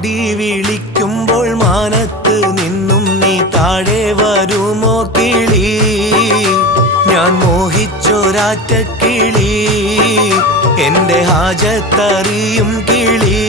മാടി വിളിക്കുമ്പോൾ മാനത്ത് നിന്നും നീ താഴെ വരുമോ കിളി ഞാൻ മോഹിച്ചൊരാറ്റ കിളി എന്റെ ഹാജത്തറിയും കിളി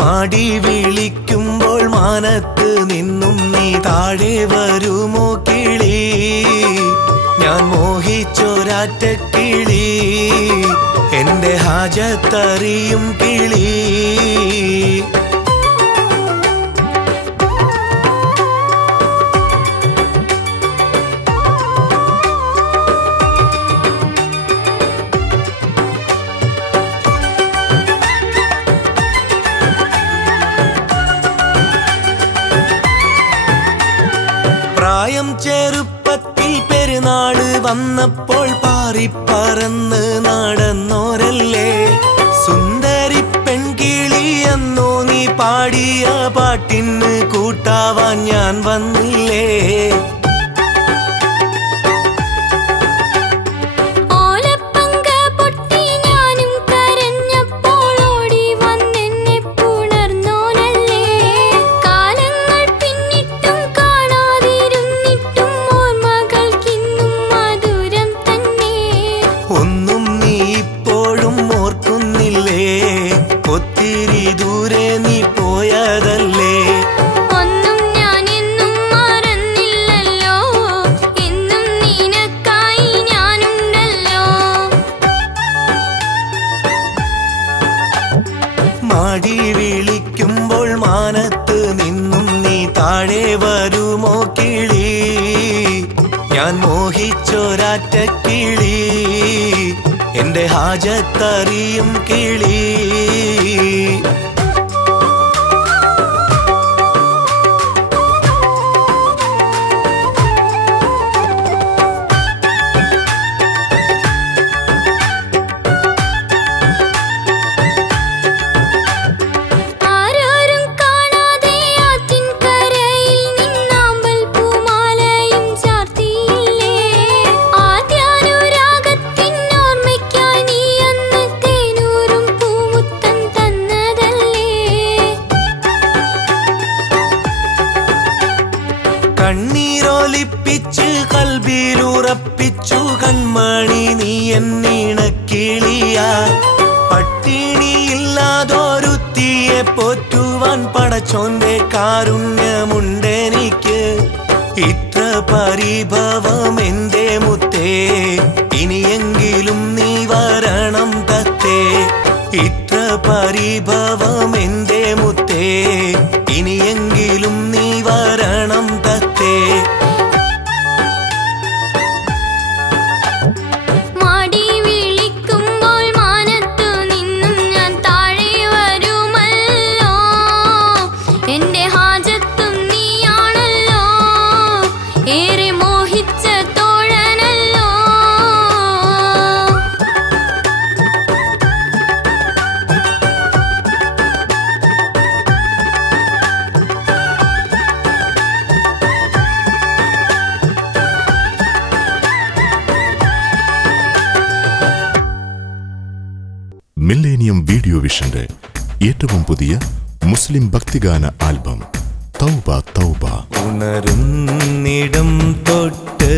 മാടി വിളിക്കുമ്പോൾ മാനത്ത് നിന്നും നീ താഴെ വരുമോ കിളി ഞാൻ മോഹിച്ചൊരാറ്റ കിളി എന്റെ ഹാജത്തറിയും കിളി പ്രായം ചെറുപ്പത്തിൽ പെരുന്നാള് വന്നപ്പോൾ പാറിപ്പറന്ന് നടന്നോരല്ലേ സുന്ദരി പെൺകിളി എന്നോ നീ പാടിയ പാട്ടിന് കൂട്ടാവാൻ ഞാൻ വന്നില്ലേ ഒന്നും നീ ഇപ്പോഴും ഓർക്കുന്നില്ലേ ഒത്തിരി ദൂരെ നീ പോയതല്ലേ ഒന്നും ഞാൻ എന്നും മറന്നില്ലല്ലോ എന്നും നിനക്കായി ഞാനുണ്ടല്ലോ മാടി വിളിക്കുമ്പോൾ മാനത്ത് നിന്നും നീ താഴെ വരുമോ കിളി ഞാൻ മോഹിച്ചൊരാറ്റ കിളി എന്റെ ഹാജത്തറിയും കിളി കണ്ണീരൊലിപ്പിച്ച് കൽബിലുറപ്പിച്ചു കൺമണി നീ എന്നീണക്കിളിയ പട്ടിണിയില്ലാതൊരുത്തിയെ പോറ്റുവാൻ പടച്ചോന്റെ കാരുണ്യമുണ്ടെനിക്ക് ഇത്ര പരിഭവം എന്റെ മുത്തേ ഇനിയെങ്കിലും നീ വരണം തത്തേ ഇത്ര പരിഭവം എന്റെ മുത്തേ ഇനിയെങ്കിലും നീ വരണം തത്തേ മാടി വിളിക്കുമ്പോൾ മാനത്തു നിന്നും ഞാൻ താഴെ വരുമല്ലോ എന്റെ ഹാജത്തും നീയാണല്ലോ ഏറെ മോഹിച്ച തോഴനല്ലോ മില്ലേനിയം വീഡിയോ വിഷന്റെ ഏറ്റവും പുതിയ മുസ്ലിം ഭക്തിഗാന ആൽബം തൗബ തൗബ ഉണരുന്നിടം തൊട്ട്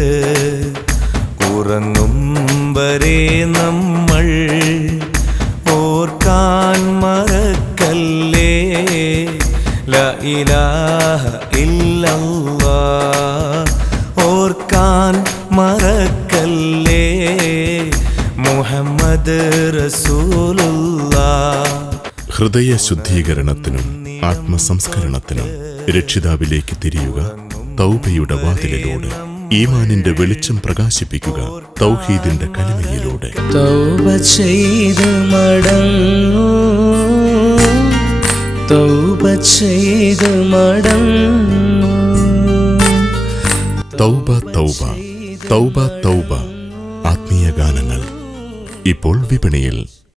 ഉറങ്ങും വരെ നമ്മൾ ഓർക്കാൻ മറക്കല്ലേ ലാ ഇലാഹ ഇല്ലല്ലാഹ് ഓർക്കാൻ മറക്കല്ലേ മുഹമ്മദ് റസൂലുള്ളാഹ് ഹൃദയ ശുദ്ധീകരണത്തിനും ആത്മസംസ്കരണത്തിനും രക്ഷിതാവിലേക്ക് തിരിയുക തൗബയുടെ വാതിലിലൂടെ ഈമാനിന്റെ വെളിച്ചം പ്രകാശിപ്പിക്കുക തൗഹീദിന്റെ കലിമയിലൂടെ തൗബ ചെയ്ത് മടങ്ങൂ തൗബ ചെയ്ത് മടങ്ങൂ തൗബ തൗബ തൗബ തൗബ ആത്മീയ ഗാനങ്ങൾ ഇപ്പോൾ വിപണിയിൽ.